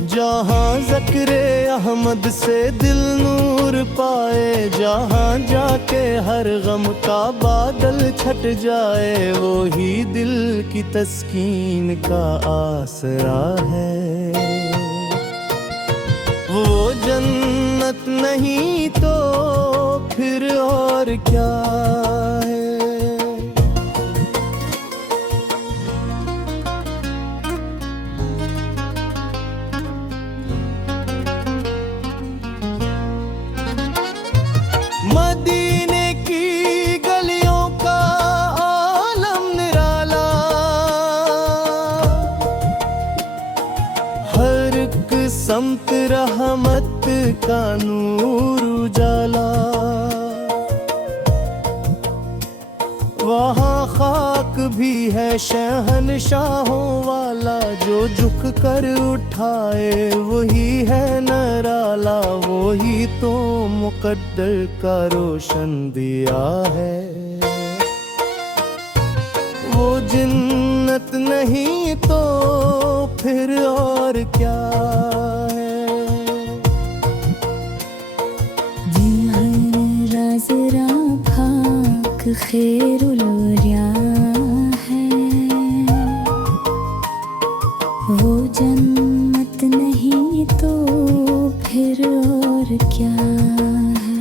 जहाँ ज़िक्रे अहमद से दिल नूर पाए, जहाँ जाके हर गम का बादल छट जाए, वो ही दिल की तस्कीन का आसरा है। वो जन्नत नहीं तो फिर और क्या है। मदीने की गलियों का आलम निराला, हर एक समत रहमत का नूर उजाला। वहाँ खाक भी है शहंशाहों वाला, जो झुक कर उठाए वही है नराला। वही तो मुकद्दर का रोशन दिया है। वो जन्नत नहीं तो फिर और क्या है। खैरुल वरिया है, वो जन्नत नहीं तो फिर और क्या है।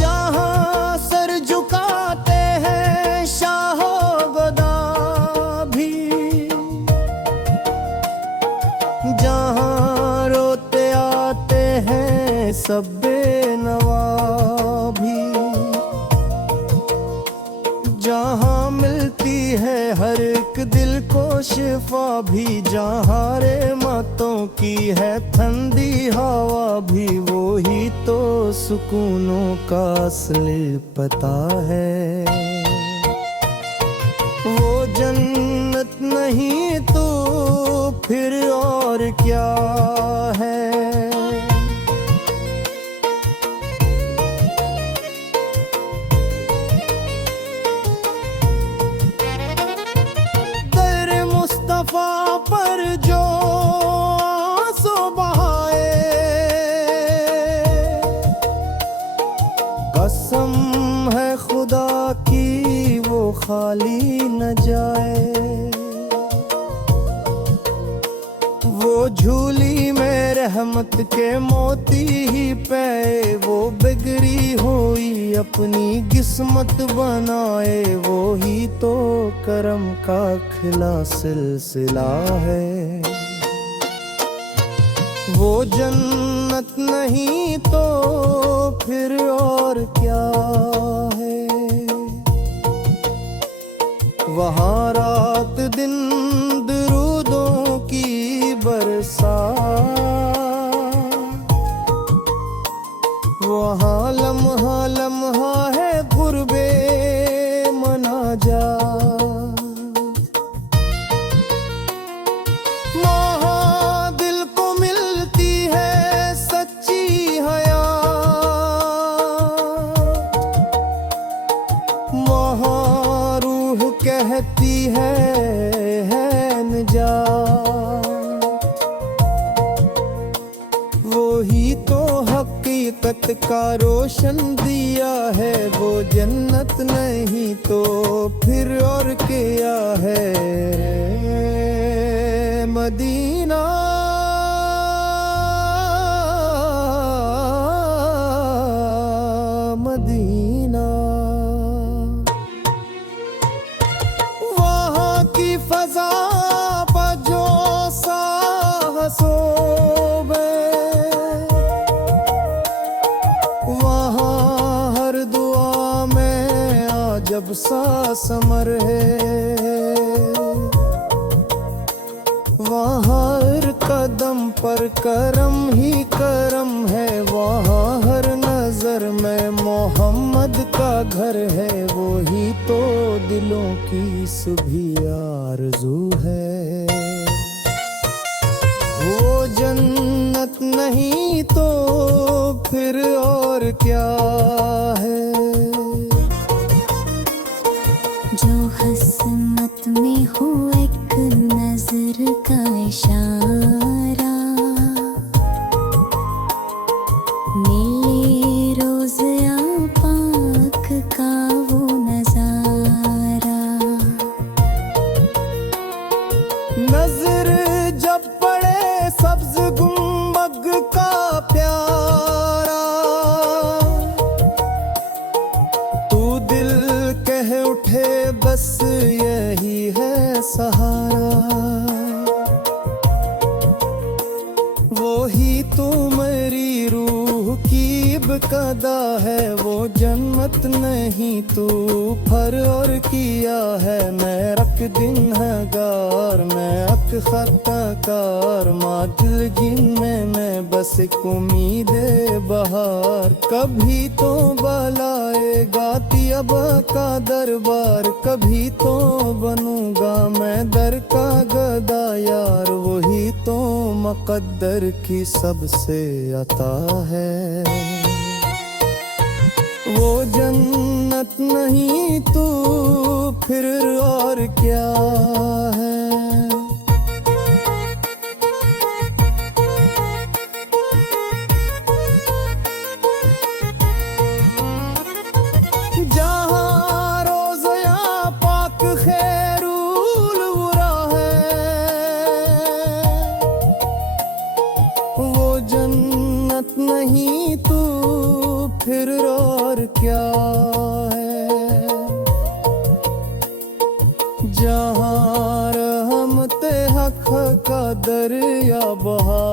जहाँ सर झुकाते हैं शाहो गदा भी, जहाँ रोते आते हैं सब बेनवा भी, जहाँ मिलती है हर एक दिल को शिफा भी, जहाँ रहमतों की है ठंडी हवा भी, वो ही तो सुकूनों का असली पता है। वो जन्नत नहीं तो फिर और क्या है। पर जो आंसू बहाए, कसम है खुदा की वो खाली न जाए। वो झूली में रहमत के मोती ही पे, वो बिगड़ी हुई अपनी किस्मत बनाए। वो ही तो करम का खिला सिलसिला है। वो जन्नत नहीं तो फिर और क्या है। वहाँ रात दिन दुरूदों की बरसात, वहाँ लम्हा लम्हा है गुरबे मनाजात। वहाँ दिल को मिलती है सच्ची हया, वहाँ रूह कहती है निजात। वो ही तो हकीकत का रोशन दिया है। वो जन्नत नहीं तो फिर और क्या है। मदीना मदीना, वहाँ की फजा पर जो साहसो, वहाँ हर दुआ में आजब सा समर है। वहाँ हर कदम पर करम ही करम है। वहाँ हर नजर में मोहम्मद का घर है। वो ही तो दिलों की सुभी आरज़ू है। वो जन्नत नहीं तो फिर और क्या है। जो हसमत में हो एक नजर नजर का इशारा, मिले रोज आपाक का वो नजारा। नजर जब पड़े सब्ज गुंबद का प्यारा, तू दिल कह उठे बस यही है सहारा। वो ही तो मेरी रूह की इब्तिदा है, वो जन्नत नहीं तू फर और किया है। मैं रख दिन है गार, मैं अक खताकार, मादिल जिन में मैं बस एक उम्मीदे बहार। कभी तो बलाएगा तियबा का दरबार, कभी तो बनूंगा मैं दर का गदा यार। वही तो मुक़द्दर की सबसे अता है, वो जन्नत नहीं तो फिर और क्या है। जहाँ रोज़या पाक खैरुल वरा है, वो जन्नत नहीं तो फिर और क्या है। जहाँ रहमते हक का दरिया बहा